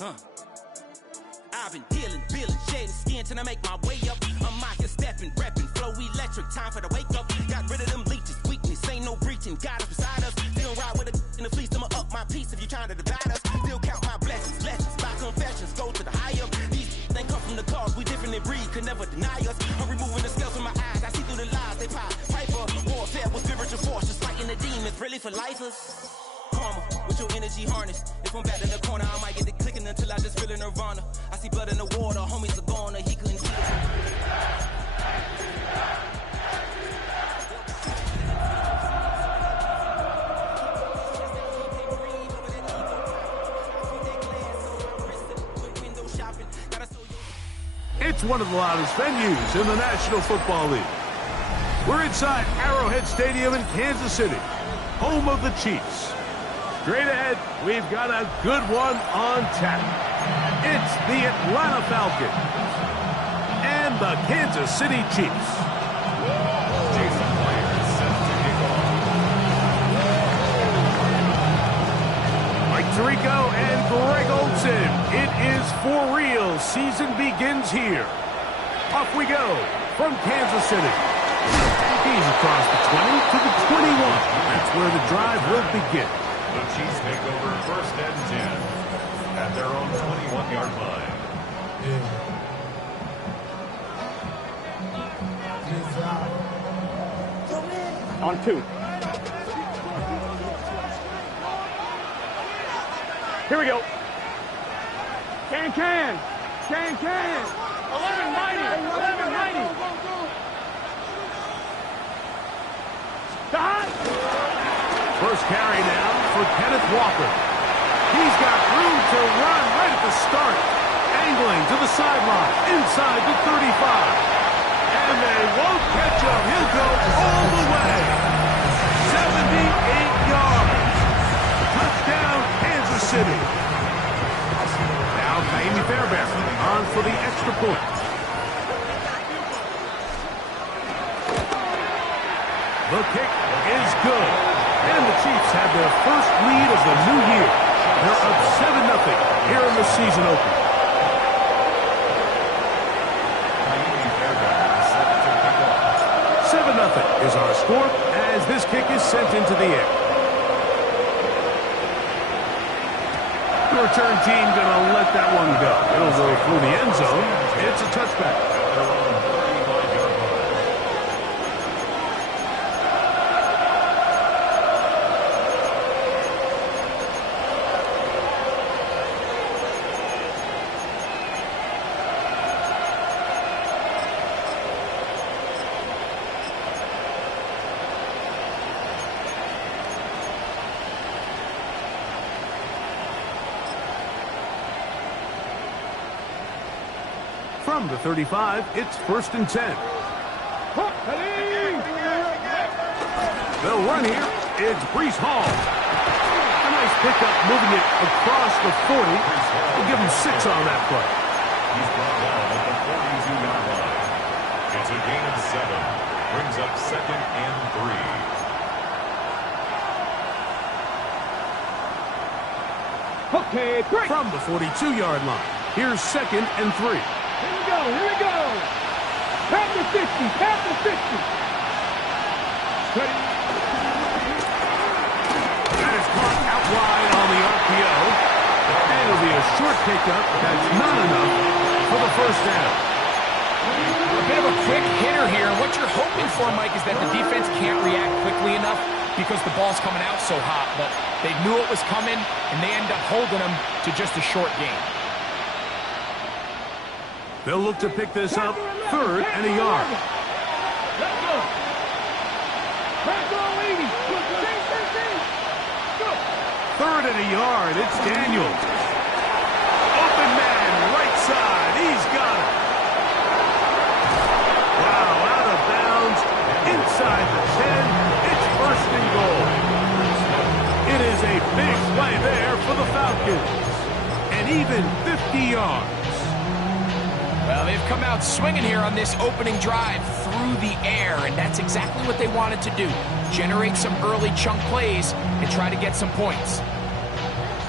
I've been healing, feeling, shedding skin till I make my way up. I'm out here stepping, repping, flow electric, time for the wake up. Got rid of them leeches, weakness, ain't no breaching. God is beside us, still ride with a in the fleece. I'ma up my piece if you trying to divide us. Still count my blessings, lessons, my confessions, go to the higher. These they come from the cause, we different in breed, could never deny us. I'm removing the scales from my eyes, I see through the lies, they pop. Piper, warfare with spiritual force, just fighting the demons, really for lifers. Karma, with your energy harnessed. If I'm back in the corner, I might get it clicking until I just feel a nirvana. I see blood in the water, homies are gone, he couldn't see it. It's one of the loudest venues in the National Football League. We're inside Arrowhead Stadium in Kansas City, home of the Chiefs. Straight ahead, we've got a good one on tap. It's the Atlanta Falcons and the Kansas City Chiefs. Jason Blair is set to kick off. Mike Tirico and Greg Olsen. It is for real. Season begins here. Off we go from Kansas City. He's across the 20 to the 21. That's where the drive will begin. The Chiefs take over 1st and 10 at their own 21-yard line. On 2. Here we go. Can. 1190. First carry now for Kenneth Walker. He's got room to run right at the start. Angling to the sideline, inside the 35. And they won't catch him. He'll go all the way. 78 yards. Touchdown, Kansas City. Now, Kaimi Fairbairn on for the extra point. The kick is good. And the Chiefs have their first lead of the new year. They're up 7-0 here in the season opener. 7-0 is our score as this kick is sent into the air. The return team going to let that one go. It'll go through the end zone. It's a touchback. From the 35, it's 1st and 10. They'll run here. It's Breece Hall. A nice pickup moving it across the 40. We'll give him 6 on that play. He's brought down at the 42-yard line. It's a gain of 7. Brings up 2nd and 3. Okay, break. From the 42-yard line, here's 2nd and 3. Here we go. Past the 50. Ready. That is caught out wide on the RPO. And it'll be a short pickup. That's not enough for the first down. A bit of a quick hitter here. What you're hoping for, Mike, is that the defense can't react quickly enough because the ball's coming out so hot. But they knew it was coming, and they end up holding them to just a short gain. They'll look to pick this up 3rd and a yard. Let's go. Let's go, Edie. 3rd and a yard. It's Daniels. Open man, right side. He's got it. Wow, out of bounds. Inside the 10. It's 1st and goal. It is a big play there for the Falcons. And even 50 yards. Well, they've come out swinging here on this opening drive through the air, and that's exactly what they wanted to do. Generate some early chunk plays and try to get some points.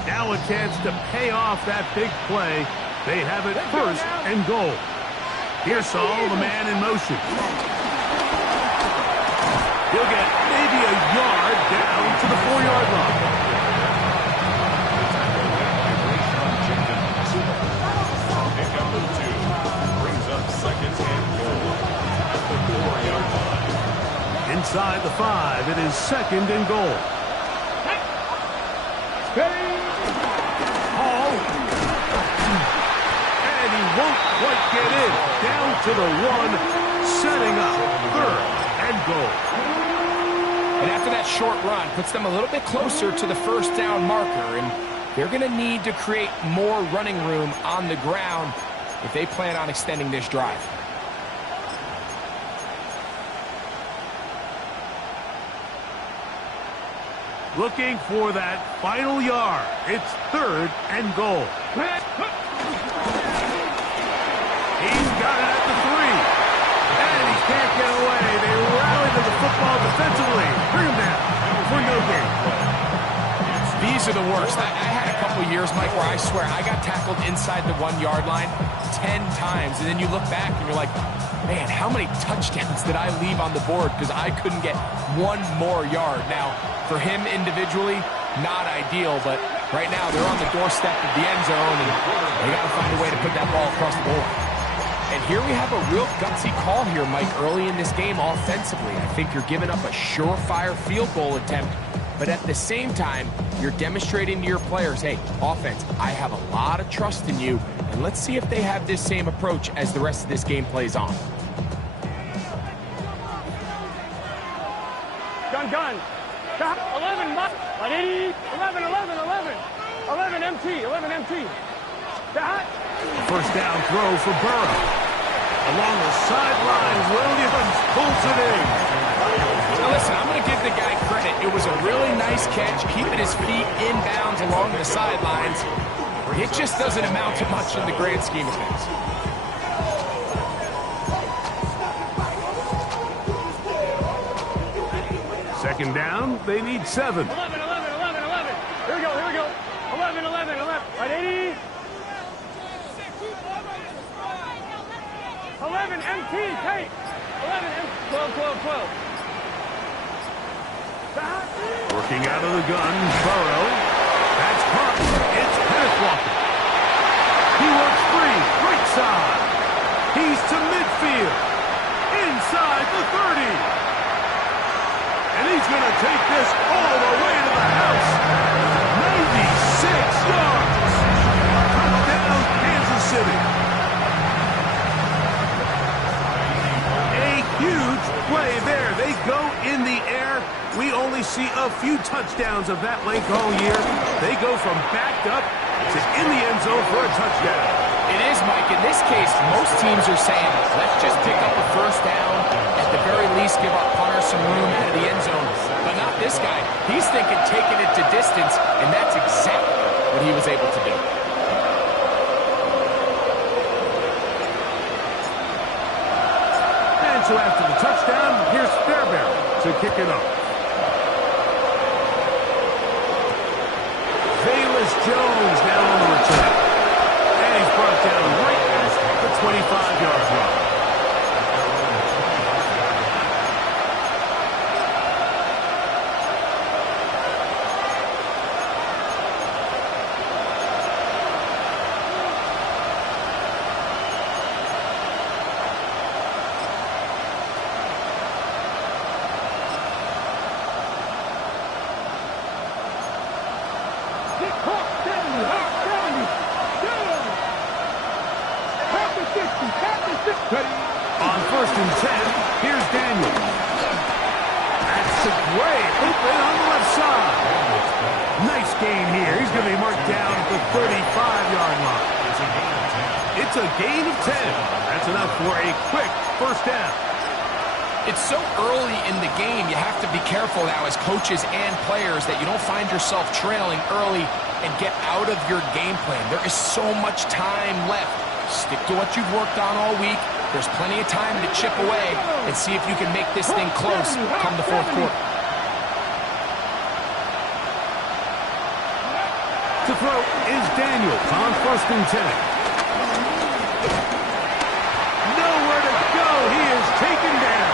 Now a chance to pay off that big play. They have it first and goal. Here's Saul, the man in motion. He'll get maybe a yard down to the 4-yard line. Number 2 brings up second and goal at the 4-yard line. Inside the 5, it is second and goal. Hall. And he won't quite get in. Down to the 1, setting up third and goal. And after that short run, puts them a little bit closer to the first down marker, and they're going to need to create more running room on the ground if they plan on extending this drive. Looking for that final yard. It's third and goal. He's got it at the 3. And he can't get away. They rally to the football defensively. Bring him down for no gain. These are the worst. I had a couple years, Mike, where I swear I got tackled inside the 1-yard line 10 times. And then you look back and you're like, man, how many touchdowns did I leave on the board because I couldn't get one more yard? Now, for him individually, not ideal, but right now they're on the doorstep of the end zone, and they got to find a way to put that ball across the board. And here we have a real gutsy call here, Mike, early in this game offensively. I think you're giving up a surefire field goal attempt, but at the same time, you're demonstrating to your players, hey, offense, I have a lot of trust in you, and let's see if they have this same approach as the rest of this game plays on. Gun. 11, 11, 11 MT. First down throw for Burrow. Along the sideline, Williams pulls it in. Now listen, I'm going to give the guy credit. It was a really nice catch, keeping his feet inbounds along the sidelines. It just doesn't amount to much in the grand scheme of things. Second down, they need 7. 11. Here we go. 11. Right, 80. 11 MT, Kate. 11 MT. 12. Working out of the gun, Burrow. That's caught. It's Kenneth Walker. He works free, right side. He's to midfield. Inside the 30. And he's going to take this all the way to the house. 96 yards. Touchdown, Kansas City. A huge play there. They go in the air. We only see a few touchdowns of that length all year. They go from backed up to in the end zone for a touchdown. It is, Mike. In this case, most teams are saying, let's just pick up a first down. At the very least, give our punter some room out of the end zone. But not this guy. He's thinking taking it to distance, and that's exactly what he was able to do. And so after the touchdown, here's Fairbairn to kick it up. Velus Jones down on the return. And he's brought down right at the 25-yard line. On first and 10, here's Daniel. That's a great open on the left side. Nice gain here. He's going to be marked down at the 35-yard line. It's a gain of 10. That's enough for a quick first down. It's so early in the game, you have to be careful now as coaches and players that you don't find yourself trailing early and get out of your game plan. There is so much time left. Stick to what you've worked on all week. There's plenty of time to chip away and see if you can make this thing close come the fourth quarter. to throw is Daniels on 1st and 10. Nowhere to go. He is taken down.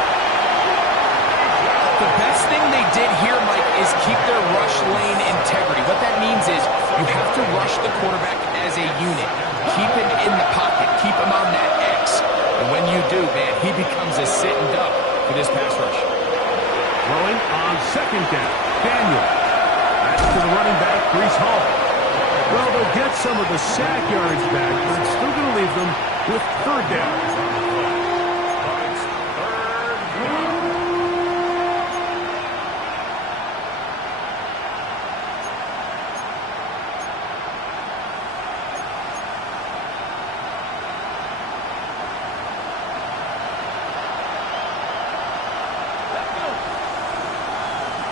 The best thing they did here, Mike, is keep their rush lane integrity. What that means is you have to rush the quarterback as a unit. Keep him in the pocket. Keep him on that X. And when you do, man, he becomes a sitting duck for this pass rush. Throwing on 2nd down. Daniels. That's to the running back, Breece Hall. Well, they'll get some of the sack yards back, but it's still going to leave them with 3rd down.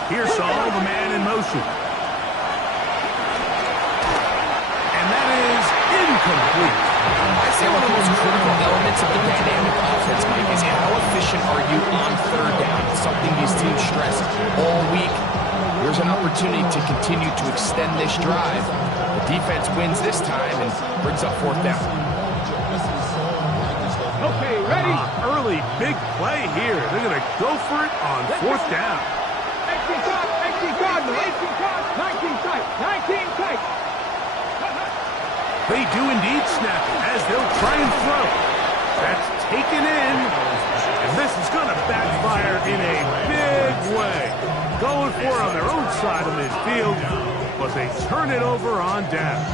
Here's Saul, the man in motion. And that is incomplete. I'd say one of the most critical elements of the dynamic offense, Mike, is how efficient are you on 3rd down? It's something these teams stress all week. Here's an opportunity to continue to extend this drive. The defense wins this time and brings up 4th down. Okay, ready? Early big play here. They're going to go for it on 4th down. 18 Cardinal, 18 Cardinal, 19 tight, 19 tight. They do indeed snap it as they'll try and throw. That's taken in. And this is going to backfire in a big way. Going for it on their own side of midfield, but they turn it over on downs.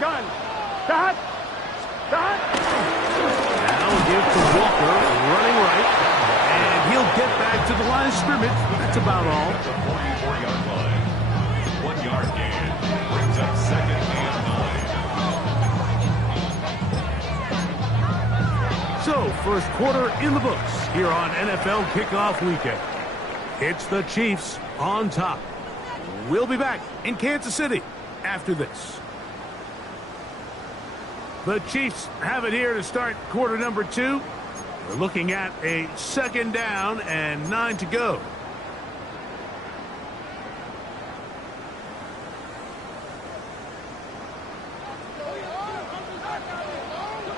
Gun. Start. Now give to Walker, running right. And he'll get back to the line of scrimmage. That's about all. The 44-yard line. 1-yard gain. Brings up 2nd and 9. So, first quarter in the books here on NFL Kickoff Weekend. It's the Chiefs on top. We'll be back in Kansas City after this. The Chiefs have it here to start quarter number 2. We're looking at a 2nd down and 9 to go.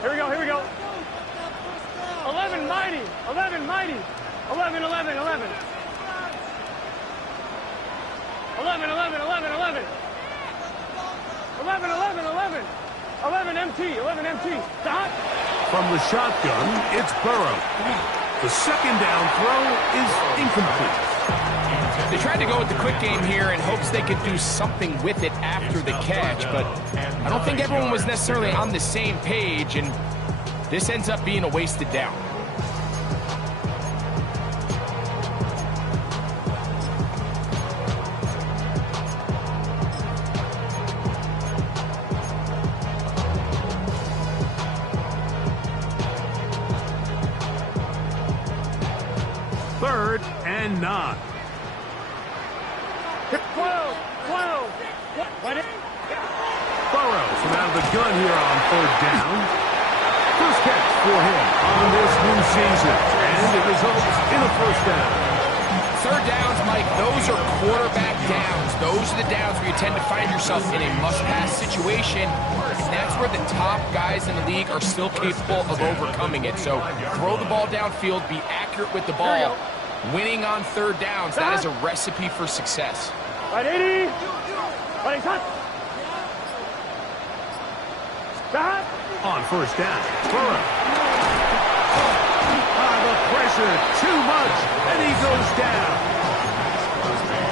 Here we go. 11 mighty. 11. 11. 11 MT. Stop. From the shotgun, it's Burrow. The 2nd down throw is incomplete. They tried to go with the quick game here in hopes they could do something with it after the catch, but I don't think everyone was necessarily on the same page, and this ends up being a wasted down. Third and 9. 12. Burrow from out of the gun here on 3rd down. First catch for him on this new season. And it results in a 1st down. 3rd downs, Mike, those are quarterback downs. Those are the downs where you tend to find yourself in a must-pass situation. And that's where the top guys in the league are still capable of overcoming it. So throw the ball downfield, be accurate with the ball. Winning on 3rd downs, that is a recipe for success. Right, 80. Right, cut. Stop. On 1st down, Burrow. The pressure, too much, and he goes down.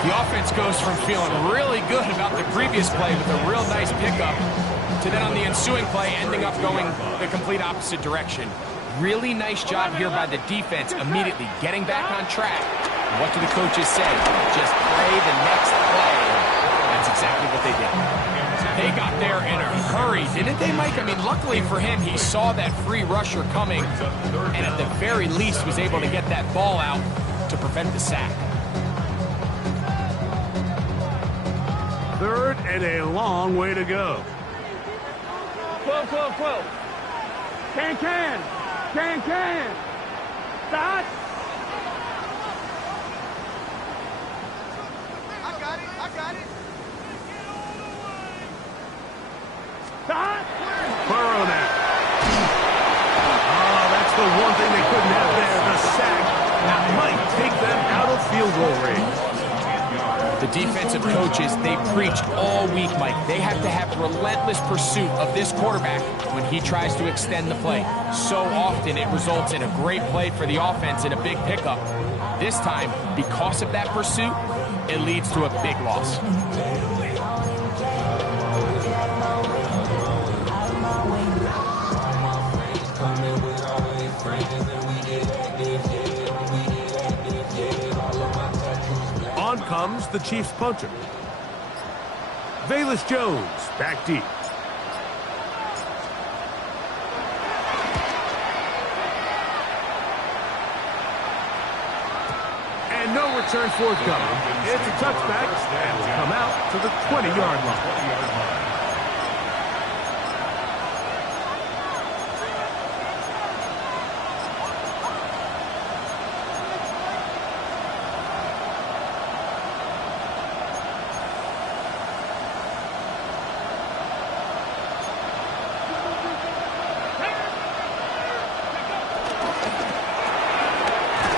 The offense goes from feeling really good about the previous play with a real nice pickup to then on the ensuing play ending up going the complete opposite direction. Really nice job here by the defense immediately getting back on track. And what do the coaches say? Just play the next play. That's exactly what they did. They got there in a hurry, didn't they, Mike? I mean, luckily for him, he saw that free rusher coming and at the very least was able to get that ball out to prevent the sack. 3rd and a long way to go. 12. Can. Start. the one thing they couldn't have there, the sack. That might take them out of field goal range. The defensive coaches, they preached all week, Mike. They have to have relentless pursuit of this quarterback when he tries to extend the play. So often it results in a great play for the offense and a big pickup. This time, because of that pursuit, it leads to a big loss. On comes the Chiefs punter. Velus Jones back deep. And no return forthcoming. It's a touchback and will come out to the 20-yard line.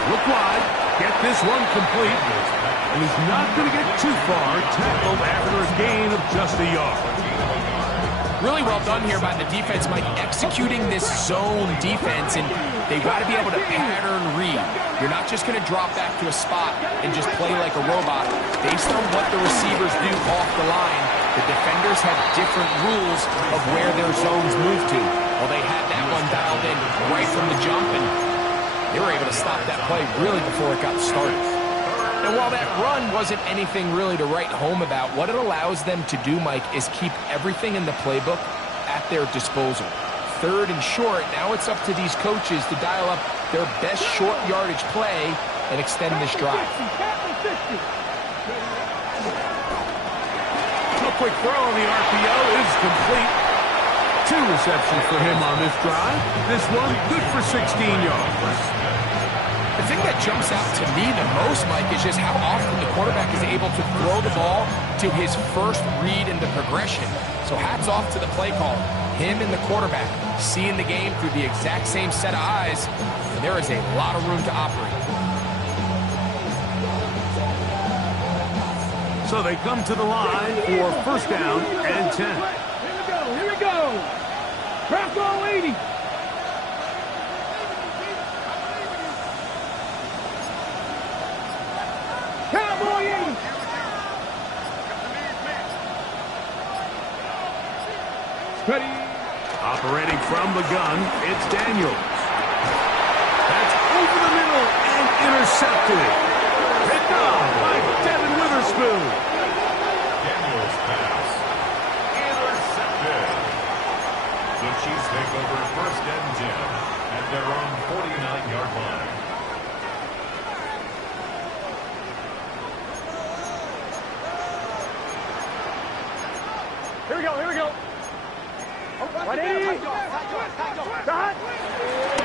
Look wide, get this one complete, and he's not going to get too far, tackled after a gain of just a yard. Really well done here by the defense, Mike, executing this zone defense, and they've got to be able to pattern read. You're not just going to drop back to a spot and just play like a robot. Based on what the receivers do off the line, the defenders have different rules of where their zones move to. Well, they had that one dialed in right from the jump, and they were able to stop that play really before it got started. And while that run wasn't anything really to write home about, what it allows them to do, Mike, is keep everything in the playbook at their disposal. Third and short, now it's up to these coaches to dial up their best short yardage play and extend this drive. A quick throw on the RPO is complete. 2 receptions for him on this drive. This one good for 16 yards. The thing that jumps out to me the most, Mike, is just how often the quarterback is able to throw the ball to his first read in the progression. So hats off to the play caller. Him and the quarterback seeing the game through the exact same set of eyes, and there is a lot of room to operate. So they come to the line for first down and 10. Here we go. Crack all 80. Cowboy 80. Ready. Operating from the gun, it's Daniels. That's over the middle and intercepted. Picked off by Devin Witherspoon. Daniels pass. Intercepted. The Chiefs take over first and 10 at their own 49-yard line. Here we go. Here we go. What is it?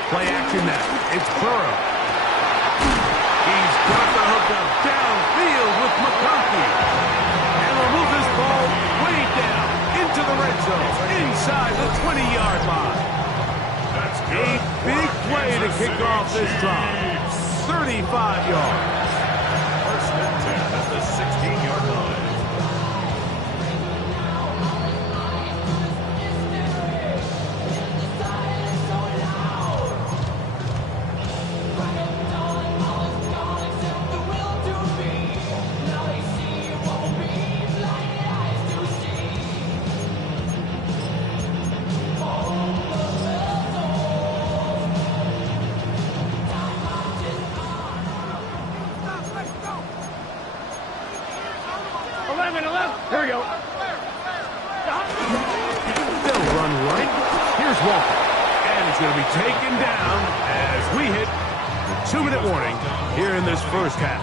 Play action now. It's Burrow. He's got the hookup downfield with McConkey. And will move this ball way down into the red zone, inside the 20-yard line. That's A big play to kick off this drive. 35 yards. First and 10 at the 16-yard line. Here we go. They'll run right. Here's Walker. And it's going to be taken down as we hit the 2-minute warning here in this first half.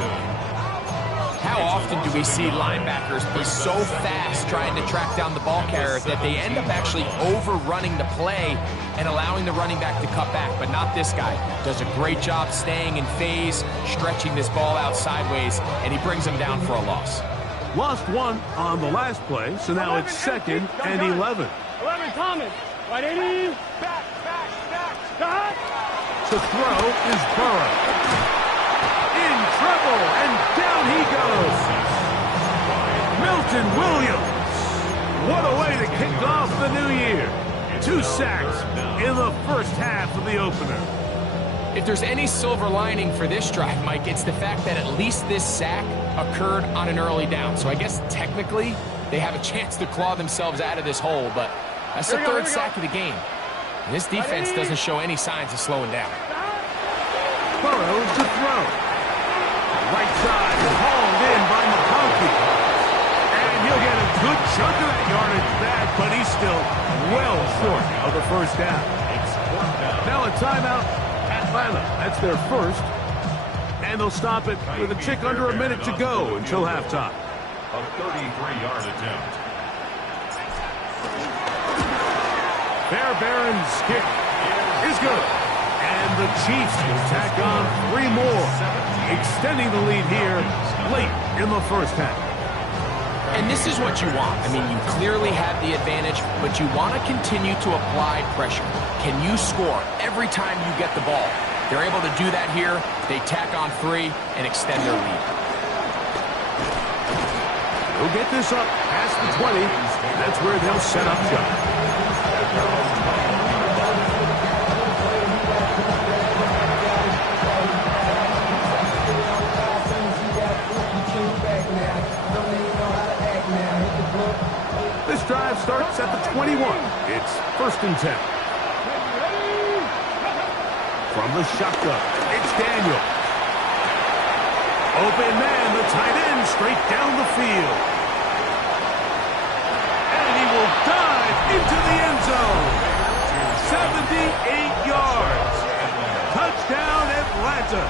How often do we see linebackers be so fast trying to track down the ball carrier that they end up actually overrunning the play and allowing the running back to cut back? But not this guy. Does a great job staying in phase, stretching this ball out sideways, and he brings him down for a loss. Lost one on the last play, so now it's 2nd and 11. 11, Thomas. Right, 80. Back. To throw is Burrow. In trouble, and down he goes. Milton Williams. What a way to kick off the new year. 2 sacks in the first half of the opener. If there's any silver lining for this drive, Mike, it's the fact that at least this sack occurred on an early down. So I guess technically they have a chance to claw themselves out of this hole, but that's the third sack of the game. And this defense doesn't show any signs of slowing down. Burrow to throw. Right side is hauled in by McConkey. And he'll get a good chunk of that yardage back, but he's still well short of the first down. Now a timeout. Atlanta, that's their first. And they'll stop it with a tick under a minute to go until halftime. A 33-yard attempt. Fairbairn's kick is good. And the Chiefs will tack on 3 more, extending the lead here late in the first half. And this is what you want. I mean, you clearly have the advantage, but you want to continue to apply pressure. Can you score every time you get the ball? They're able to do that here. They tack on 3 and extend their lead. They'll get this up past the 20. That's where they'll set up shop. This drive starts at the 21. It's 1st and 10. From the shotgun, it's Daniel. Open man, the tight end, straight down the field. And he will dive into the end zone. 78 yards. Touchdown, Atlanta.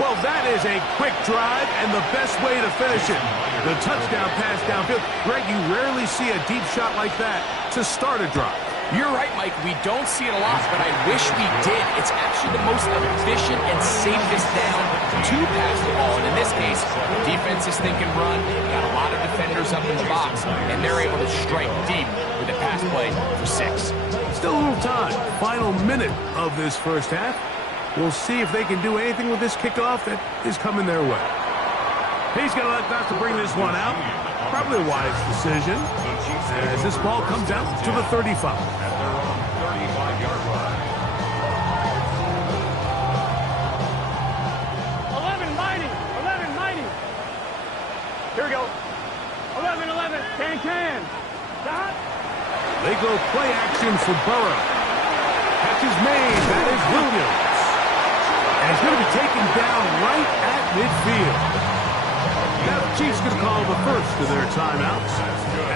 Well, that is a quick drive and the best way to finish it. The touchdown pass downfield. Greg, you rarely see a deep shot like that to start a drive. You're right, Mike. We don't see it a lot, but I wish we did. It's actually the most efficient and safest down to pass the ball. And in this case, the defense is thinking run. Got a lot of defenders up in the box, and they're able to strike deep with a pass play for 6. Still a little time. Final minute of this first half. We'll see if they can do anything with this kickoff that is coming their way. He's going to let that to bring this one out. Probably a wise decision as this ball comes out to the 35. At their own 35-yard line. 11 mighty. Here we go. 11. Can. Dot. They go play action for Burrow. Catch is made. That is Williams. And he's going to be taken down right at midfield. Now the Chiefs going to call the first of their timeouts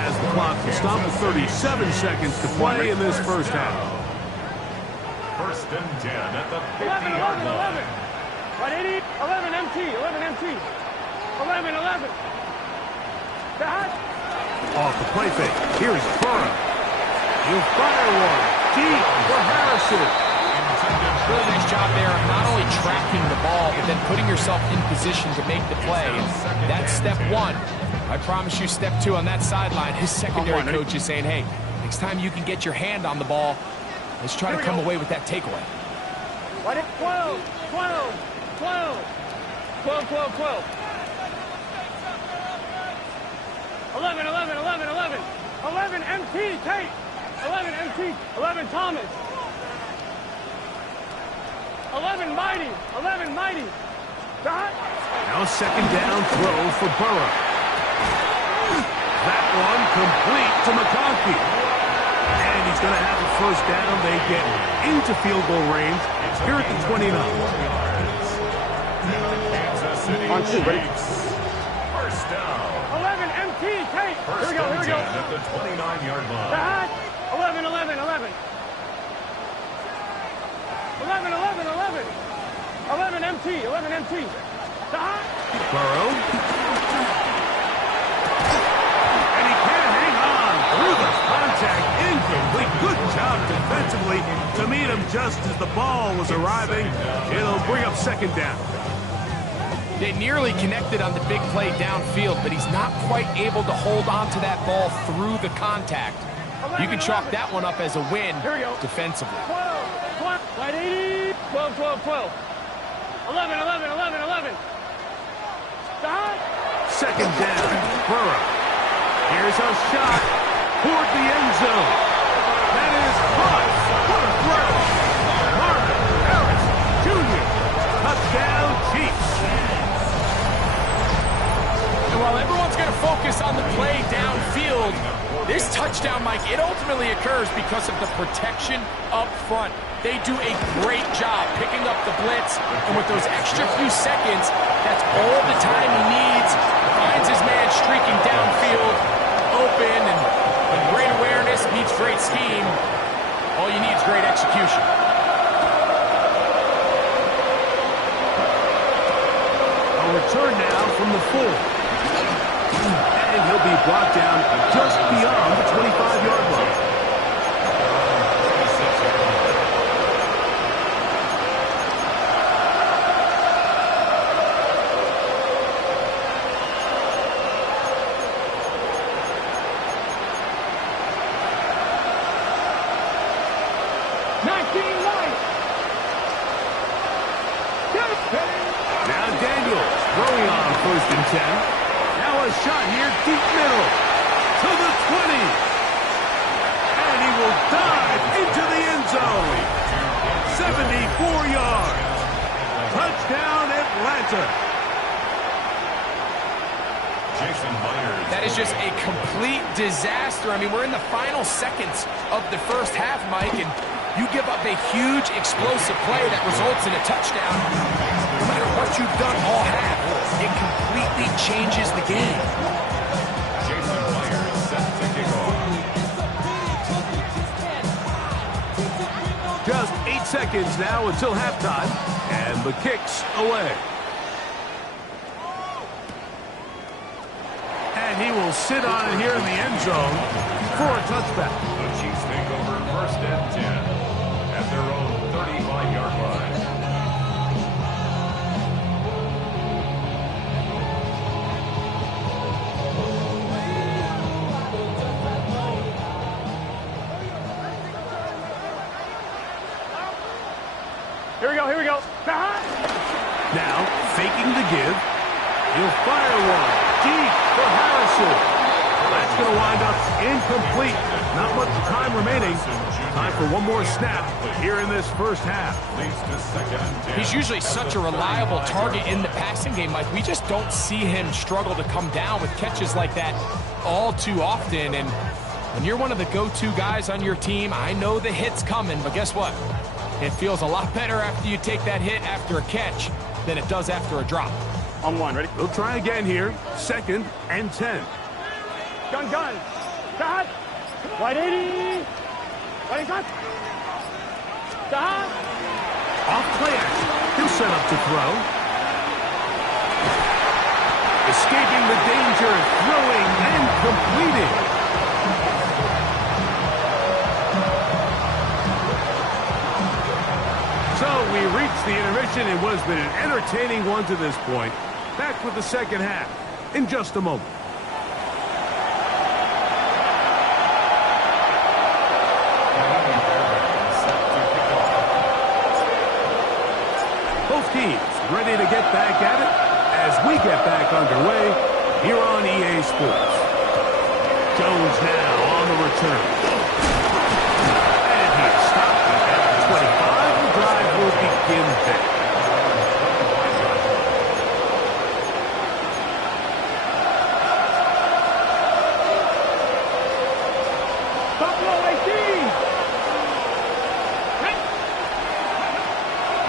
as the clock will stop with 37 seconds to play in this first half. 1st and 10 at the 11. 50-yard line. Right, 80. 11 MT. 11. Dot. Off the play fake. Here's Burrow. He'll fire one. Deep for Harrison. Really nice job there of not only tracking the ball, but then putting yourself in position to make the play. And that's step 1. I promise you step 2 on that sideline. His secondary coach is saying, hey, next time you can get your hand on the ball, let's try to come away with that takeaway. Right at 12. 11 MT, Tate. 11 MT. 11 Thomas. 11 mighty. Dot. Now 2nd down throw for Burrow. That one complete to McConkey. And he's going to have a 1st down. They get into field goal range here at the 29. Kansas City Chiefs. 1st down. 11 MT, Tate. First Here we go. At the 29-yard line. Dot. 11. 11 MT. Dot. Burrow. And he can't hang on through the contact. Incomplete. Good job defensively to meet him just as the ball was arriving. It'll bring up 2nd down. They nearly connected on the big play downfield, but he's not quite able to hold on to that ball through the contact. You can chalk that one up as a win defensively. 12, 12, right 80, 12, 12, 12. 11, 11, 11, 11. Stop. Second down, Burrow. Here's a shot toward the end zone. That is caught. What a throw. Marvin Harris Jr. Touchdown, Chiefs. And while everyone's going to focus on the play downfield, this touchdown, Mike, it ultimately occurs because of the protection up front. They do a great job picking up the blitz, and with those extra few seconds, that's all the time he needs. Finds his man streaking downfield, open, and when great awareness meets great scheme, all you need is great execution. A return now from the 4. And he'll be brought down just beyond the 25-yard line. Now Daniels throwing on 1st and 10. Now a shot here, deep middle, to the 20. And he will dive into the end zone. 74 yards. Touchdown, Atlanta. That is just a complete disaster. I mean, we're in the final seconds of the first half, Mike, and you give up a huge explosive play that results in a touchdown. No matter what you've done all half, it completely changes the game. Jason Myers set to kick off. Just 8 seconds now until halftime, and the kick's away. And he will sit on it here in the end zone for a touchback. The Chiefs take over 1st and 10 at their own 35-yard line. Here we go, here we go. Now, faking the give. He'll fire one deep for Harrison. That's going to wind up incomplete. Not much time remaining. Time for one more snap here in this first half. He's usually such a reliable target in the passing game, Mike. We just don't see him struggle to come down with catches like that all too often. And when you're one of the go-to guys on your team, I know the hit's coming, but guess what? It feels a lot better after you take that hit after a catch than it does after a drop. On 1, ready? We'll try again here. 2nd and 10. Gun, gun. Stop. Right 80. Right cut. Stop. Off play action. He'll set up to throw. Escaping the danger, throwing and completing. So we reached the intermission in what has been an entertaining one to this point. Back with the second half in just a moment. Both teams ready to get back at it as we get back underway here on EA Sports. Jones now on the return. And he's stopped at the 25. The drive will begin there.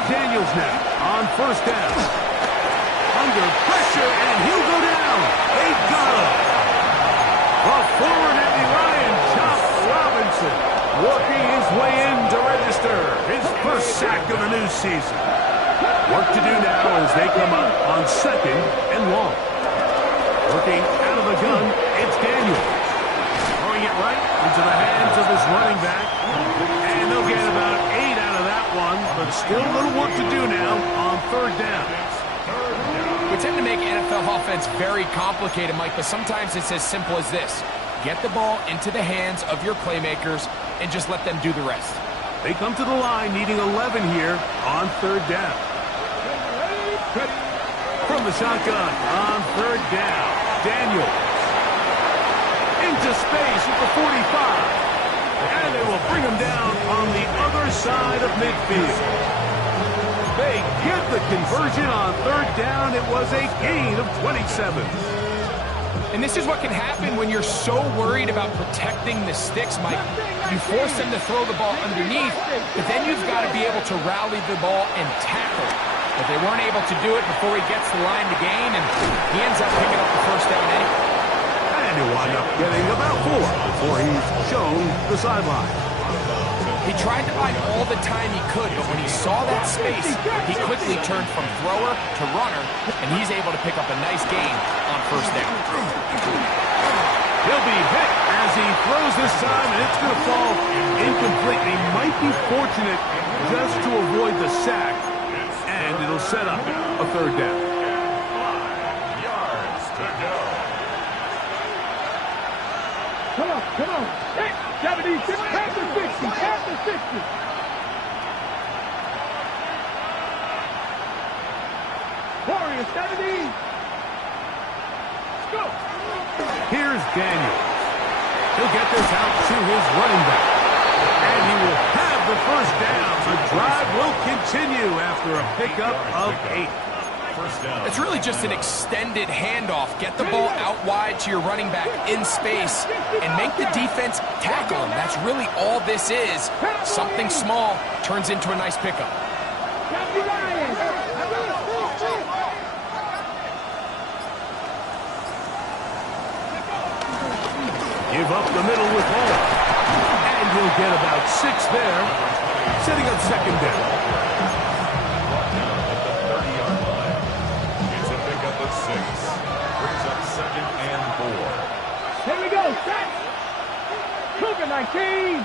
Daniels now on 1st down. Under pressure, and he'll go down. They got him. A forward Eddie Ryan, Chop Robinson, working his way in to register his first sack of the new season. Work to do now as they come up on 2nd and long. Working out of the gun, it's Daniels. Throwing it right into the hands of his running back. And they'll get about 8 out of that one, but still a little work to do now on 3rd down. We tend to make NFL offense very complicated, Mike, but sometimes it's as simple as this. Get the ball into the hands of your playmakers and just let them do the rest. They come to the line needing 11 here on third down. From the shotgun on third down, Daniel into space at the 45. And they will bring him down on the other side of midfield. They get the conversion on third down. It was a gain of 27. And this is what can happen when you're so worried about protecting the sticks, Mike. You force them to throw the ball underneath, but then you've got to be able to rally the ball and tackle. But they weren't able to do it before he gets the line to gain, and he ends up picking up the first down anyway. And he'll wind up getting about 4 before he's shown the sideline. He tried to buy all the time he could, but when he saw that space, he quickly turned from thrower to runner, and he's able to pick up a nice gain on first down. He'll be hit as he throws this time, and it's going to fall incomplete. He might be fortunate just to avoid the sack, and it'll set up a third down. 5 yards to go. Come on. Hey, 70, half the 60, half the 60. Warriors, 70. Let's go. Here's Daniels. He'll get this out to his running back. And he will have the first down. The drive will continue after a pickup of 8. First down. It's really just an extended handoff. Get the ball out wide to your running back in space and make the defense tackle him. That's really all this is. Something small turns into a nice pickup. Give up the middle with Hall. And he'll get about 6 there, setting up second down. Brought down at the 30-yard line. It's a pickup of 6. Brings up second and 4. Here we go, set. Cougar 19.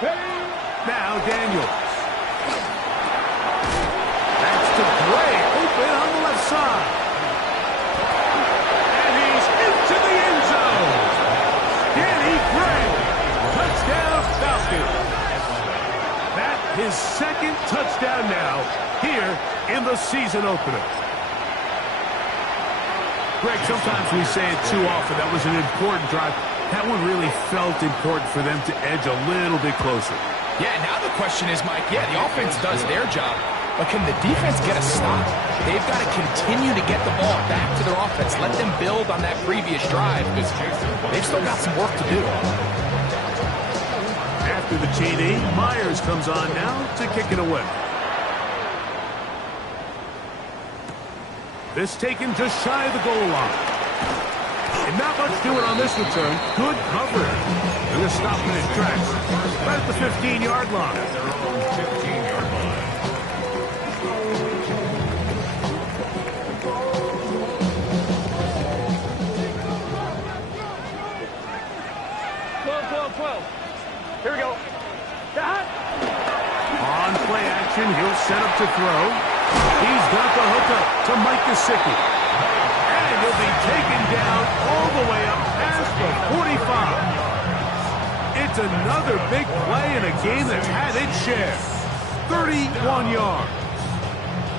Ready. Now Daniels. That's to Gray, open on the left side. And he's into the end zone. Danny Gray, touchdown Falcons. That his second touchdown now here in the season opener. Greg, sometimes we say it too often. That was an important drive. That one really felt important for them to edge a little bit closer. Yeah, now the question is, Mike, the offense does their job, but can the defense get a stop? They've got to continue to get the ball back to their offense. Let them build on that previous drive because they've still got some work to do. After the TD, Myers comes on now to kick it away. This taken just shy of the goal line. And not much doing on this return. Good cover. They're going to stop in his tracks. Right at the 15-yard line. Their own 15-yard line. Here we go. On play action, he'll set up to throw. He's got the hookup to Mike Gesicki. And he'll be taken down all the way up past the 45. It's another big play in a game that's had its share. 31 yards.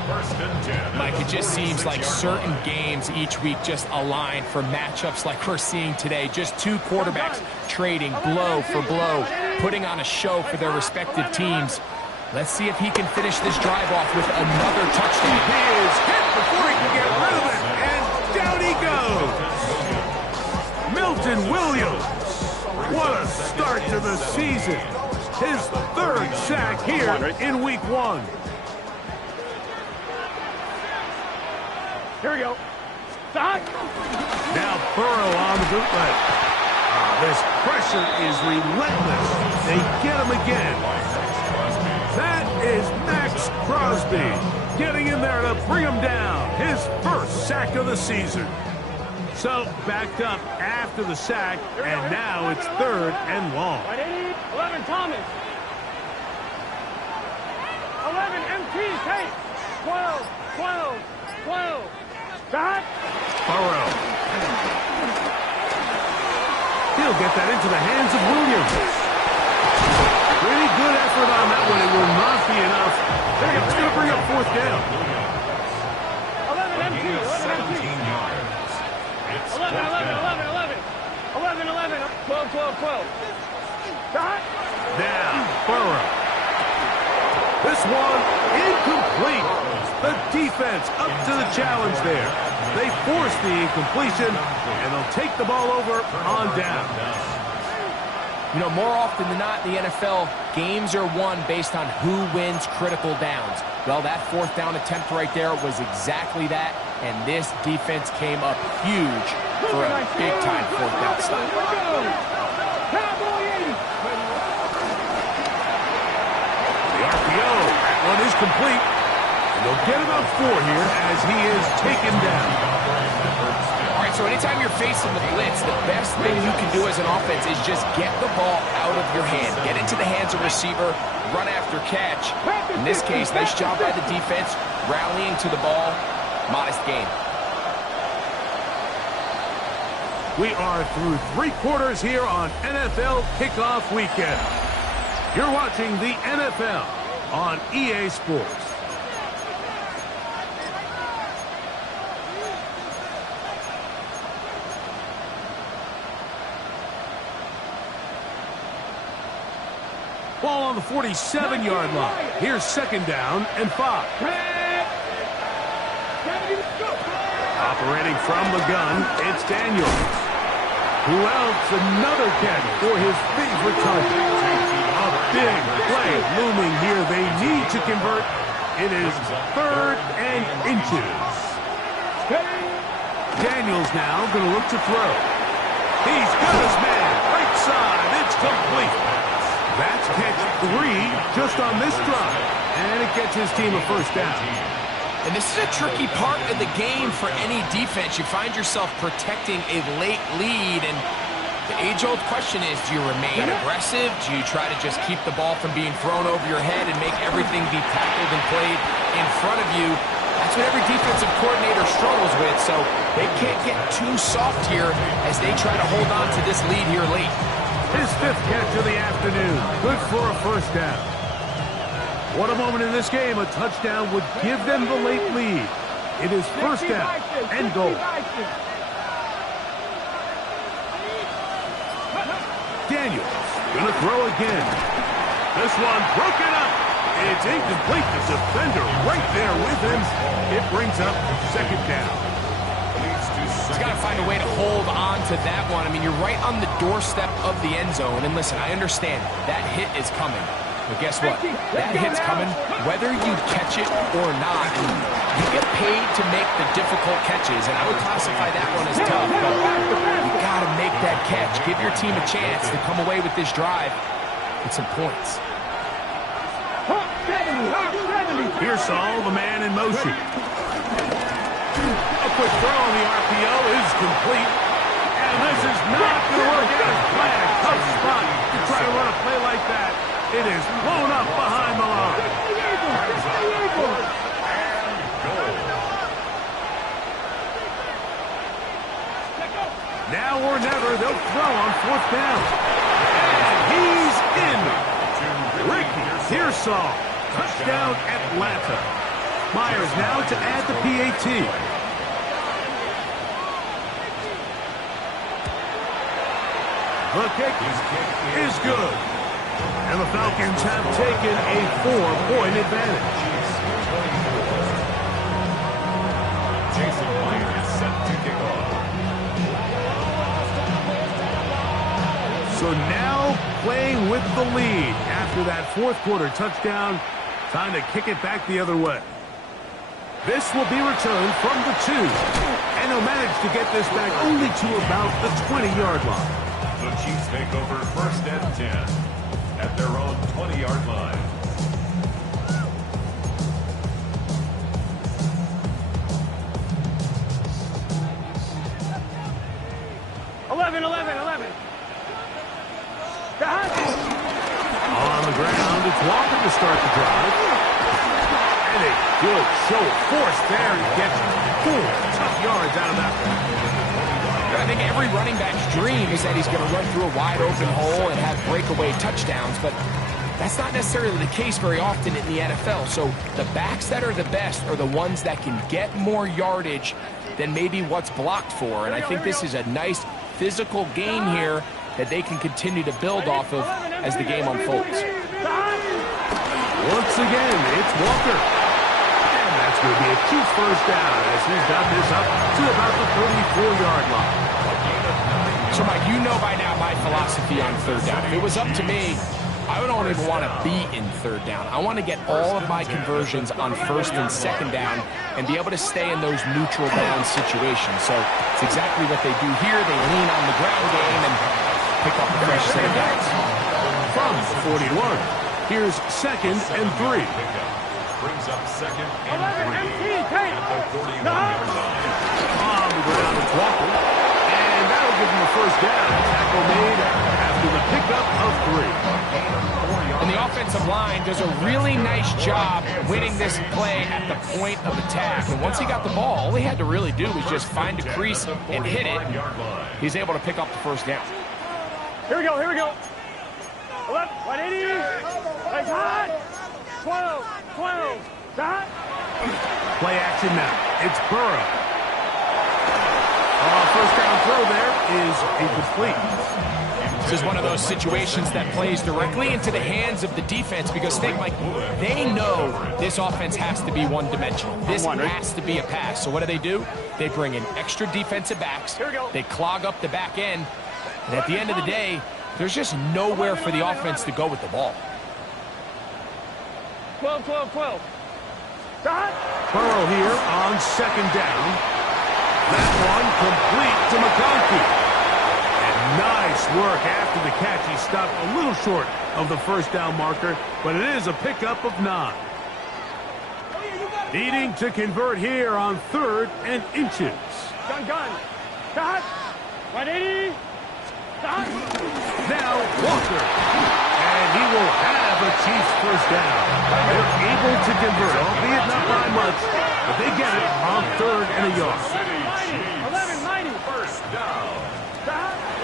First and 10. Mike, it just seems like certain games each week just align for matchups like we're seeing today. Just two quarterbacks trading blow for blow, putting on a show for their respective teams. Let's see if he can finish this drive off with another touchdown. He is hit before he can get rid of it, and down he goes. Milton Williams. What a start to the season. His third sack here in week 1. Here we go. Stop. Now Burrow on the bootleg. This pressure is relentless. They get him again. That is Max Crosby getting in there to bring him down. His first sack of the season. So backed up after the sack, and now it's third and long. 11 Thomas. 11 MT. Hey. 12. 12. 12. Stop. Burrow. He'll get that into the hands of Williams. Pretty good effort on that one. It will not be enough. It's going to bring up fourth down. 11 empty. 17 yards. It's 11, 12, 12. Now, Burrow. This one incomplete. The defense up to the challenge there. They force the incompletion, and they'll take the ball over on down. You know, more often than not in the NFL, games are won based on who wins critical downs. Well, that fourth down attempt right there was exactly that, and this defense came up huge for a big-time fourth down stop. The RPO, that one is complete. And they'll get about 4 here as he is taken down. All right, so anytime you're facing the blitz, the best thing you can do as an offense is just get the ball out of your hand. Get into the hands of receiver, run after catch. In this case, nice job by the defense, rallying to the ball. Modest gain. We are through 3 quarters here on NFL Kickoff Weekend. You're watching the NFL on EA Sports. Ball on the 47-yard line. Here's second down and 5. Operating from the gun, it's Daniels. Who else? Another catch for his favorite target. A big play looming here. They need to convert. It is 3rd and inches. Daniels now going to look to throw. He's got his man. Right side. It's complete. That's catch 3 just on this drive. And it gets his team a first down. And this is a tricky part of the game for any defense. You find yourself protecting a late lead, and the age-old question is, do you remain aggressive? Do you try to just keep the ball from being thrown over your head and make everything be tackled and played in front of you? That's what every defensive coordinator struggles with, so they can't get too soft here as they try to hold on to this lead here late. His 5th catch of the afternoon. Good for a first down. What a moment in this game. A touchdown would give them the late lead. It is first down and goal. Daniels gonna throw again. This one broken up. It's incomplete. The defender right there with him. It brings up second down. He's got to find a way to hold on to that one. I mean, you're right on the doorstep of the end zone. And listen, I understand that hit is coming. But guess what? That hit's coming whether you catch it or not. And you get paid to make the difficult catches. And I would classify that one as tough. But you got to make that catch. Give your team a chance to come away with this drive with some points. Here's Saul, the man in motion. A quick throw on the RPO is complete. And this is not going to work out as planned. Tough spot to try to run a play like that. It is blown up behind the line. Now or never, they'll throw on fourth down. And he's in. Ricky Pearsall. Touchdown Atlanta. Myers now to add the PAT. The kick is good. And the Falcons have taken a 4-point advantage. Jason Myers is set to kick off. So now playing with the lead after that fourth quarter touchdown. Time to kick it back the other way. This will be returned from the 2. And he'll manage to get this back only to about the 20-yard line. The Chiefs take over first and 10 at their own 20-yard line. 11. On the ground, it's Walker to start the drive. And a good show of force there. He gets 4 tough yards out of that one. think every running back's dream is that he's going to run through a wide open hole and have breakaway touchdowns, but that's not necessarily the case very often in the NFL. So the backs that are the best are the ones that can get more yardage than maybe what's blocked for. And I think this is a nice physical game here that they can continue to build off of as the game unfolds. Once again, it's Walker. And that's going to be a Chiefs first down as he's got this up to about the 34-yard line. So, Mike, you know by now my philosophy on third down. If it was up to me, I don't even want to be in third down. I want to get all of my conversions on first and second down and be able to stay in those neutral down situations. So it's exactly what they do here. They lean on the ground game and pick up a fresh set of downs. From the 41, here's 2nd and 3. Brings up 2nd and 3 at the 41-yard line. On the ground, it's Walker. And that'll give him a first down. Tackle made after the pickup of 3. And the offensive line does a really nice job winning this play at the point of attack. And once he got the ball, all he had to really do was just find a crease and hit it. He's able to pick up the first down. Here we go, here we go. 11, 180. Like hot. 12, 12. Dot. Play action now. It's Burrow. First down throw there is incomplete. This is one of those situations that plays directly into the hands of the defense because think, Mike, they know this offense has to be one-dimensional. This has to be a pass. So what do? They bring in extra defensive backs. They clog up the back end. And at the end of the day, there's just nowhere for the offense to go with the ball. 12, 12, 12. Dot. Burrow here on second down. That one complete to McConkey. And nice work after the catch. He stopped a little short of the first down marker, but it is a pickup of 9. Needing to convert here on 3rd and inches. Gun. Dot. 180. Dot. Now Walker. And he will have a Chiefs first down. They're able to convert, albeit not by much, but they get it on 3rd and a yard. 11, 90. First down.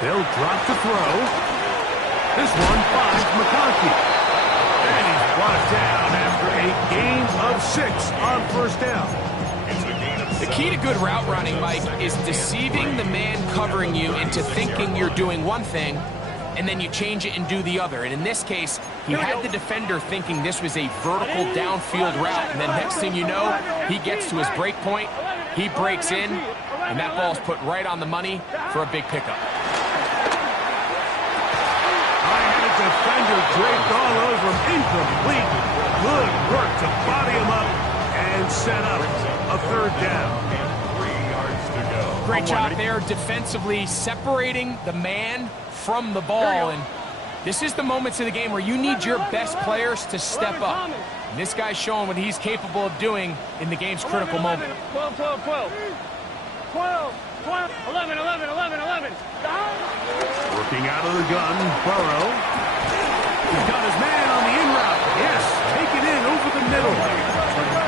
They'll drop to throw. This one finds McConkey. And he's brought down after a gain of 6 on first down. The key to good route running, Mike, is deceiving the man covering you into thinking you're doing one thing, and then you change it and do the other. And in this case, he had the defender thinking this was a vertical downfield route, and then next thing you know, he gets to his break point, he breaks in, and that ball's put right on the money for a big pickup. I had a defender draped all over him, incomplete. Good work to body him up and set up a 3rd down. 3 yards to go. Great job there defensively separating the man from the ball, and this is the moments of the game where you need your best players to step up. And this guy's showing what he's capable of doing in the game's critical moment. 12, 12, 12. 12, 12, 11, 11, 11, 11. Working out of the gun, Burrow. He's got his man on the in route. Yes, take it in over the middle.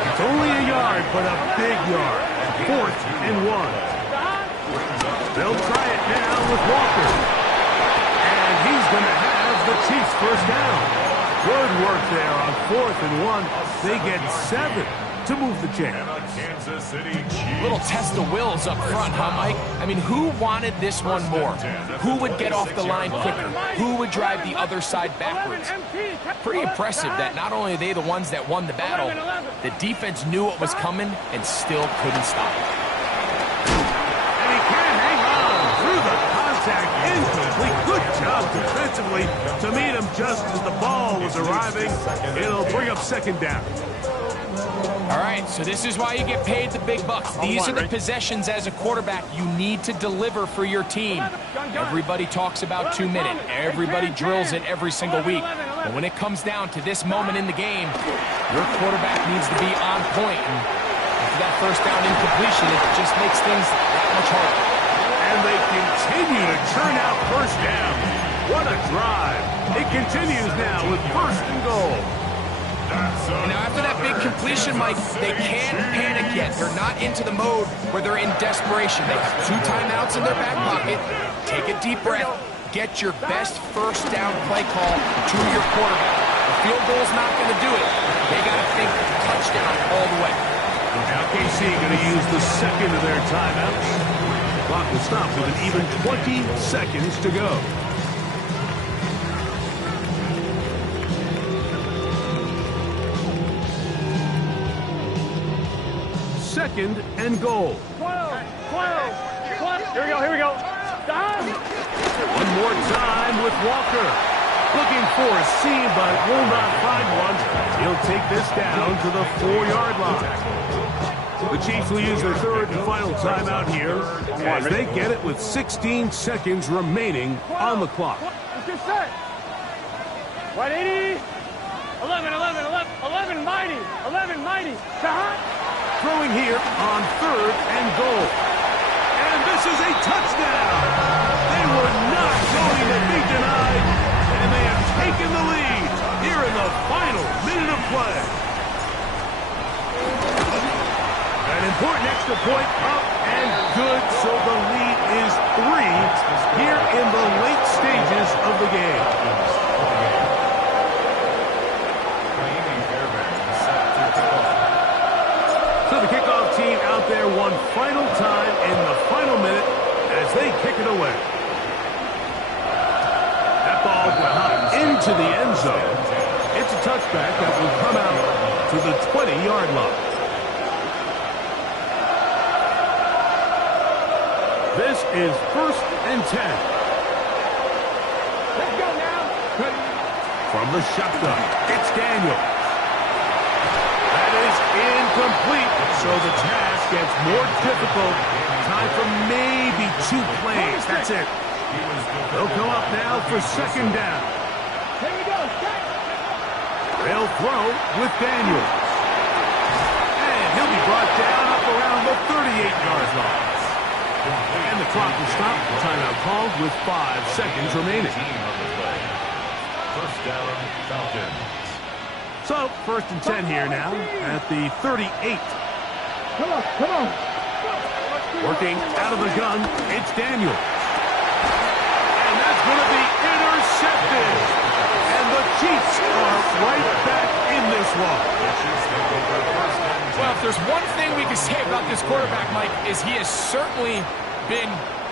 It's only a yard, but a big yard. 4th and 1. They'll try it now with Walker. And he's going to have the Chiefs first down. Good work there on 4th and 1. They get 7 to move the chain. Kansas City Chiefs. Little test of wills up front, huh, Mike? I mean, who wanted this one more? Who would get off the line quicker? Who would drive the other side backwards? Pretty impressive that not only are they the ones that won the battle, the defense knew what was coming and still couldn't stop it. And he can't hang on through the contact. Incomplete. Good job defensively to meet him just as the ball was arriving. It'll bring up 2nd down. All right, so this is why you get paid the big bucks. These are the possessions as a quarterback you need to deliver for your team. Everybody talks about 2-minute. Everybody drills it every single week. But when it comes down to this moment in the game, your quarterback needs to be on point. And after that first down incompletion, it just makes things that much harder. And they continue to churn out first down. What a drive. It continues now with 1st and goal. And now after that big completion, Mike, they can't panic yet. They're not into the mode where they're in desperation. They have 2 timeouts in their back pocket. Take a deep breath. Get your best first down play call to your quarterback. The field goal's not going to do it. They got to think touchdown all the way. Now KC going to use the second of their timeouts. Clock will stop with an even 20 seconds to go. Second and goal. 12. Here we go. Stop. One more time with Walker. Looking for a seam, but will not find one. He'll take this down to the 4-yard line. The Chiefs will use their third and final timeout here as they get it with 16 seconds remaining on the clock. Let's get set. 180. 11 mighty. 11 mighty. Throwing here on third and goal. And this is a touchdown. They were not going to be denied, and they have taken the lead here in the final minute of play. An important extra point up and good, so the lead is 3 here in the late stages of the game. So the kickoff team out there one final time in the final minute as they kick it away. That ball behind into the end zone. It's a touchback that will come out to the 20-yard line. This is 1st and 10. Let's go now. From the shotgun, it's Daniel. That is incomplete, so the task gets more difficult. Time for maybe 2 plays. That's it. They'll come up now for second down. Here we go. They'll throw with Daniel. And he'll be brought down up around the 38-yard line. And the clock will stop. Timeout called with 5 seconds remaining. First down, Falcons. So, 1st and 10 here now at the 38. Come on. Working out of the gun, it's Daniel. And that's going to be intercepted. And the Chiefs are right back in this one. Well, if there's one thing we can say about this quarterback, Mike, is he has certainly been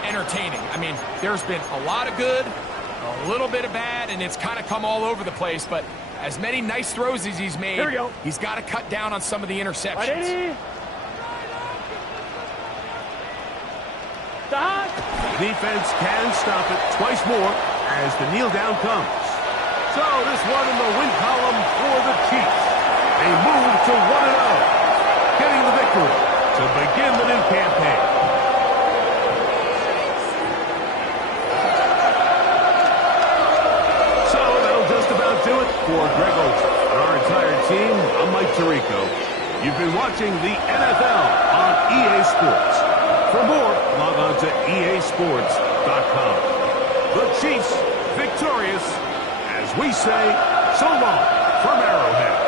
entertaining. I mean, there's been a lot of good, a little bit of bad, and it's kind of come all over the place. But as many nice throws as he's made, he's got to cut down on some of the interceptions. Stop. The defense can stop it twice more as the kneel down comes. So this one in the win column for the Chiefs. They move to 1-0, getting the victory to begin the new campaign. So that'll just about do it for Greg Olson and our entire team. I'm Mike Tirico. You've been watching the NFL on EA Sports. For more, log on to easports.com. The Chiefs victorious, as we say, so long from Arrowhead.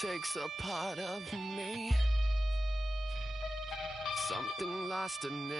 takes a part of me. Something lost and never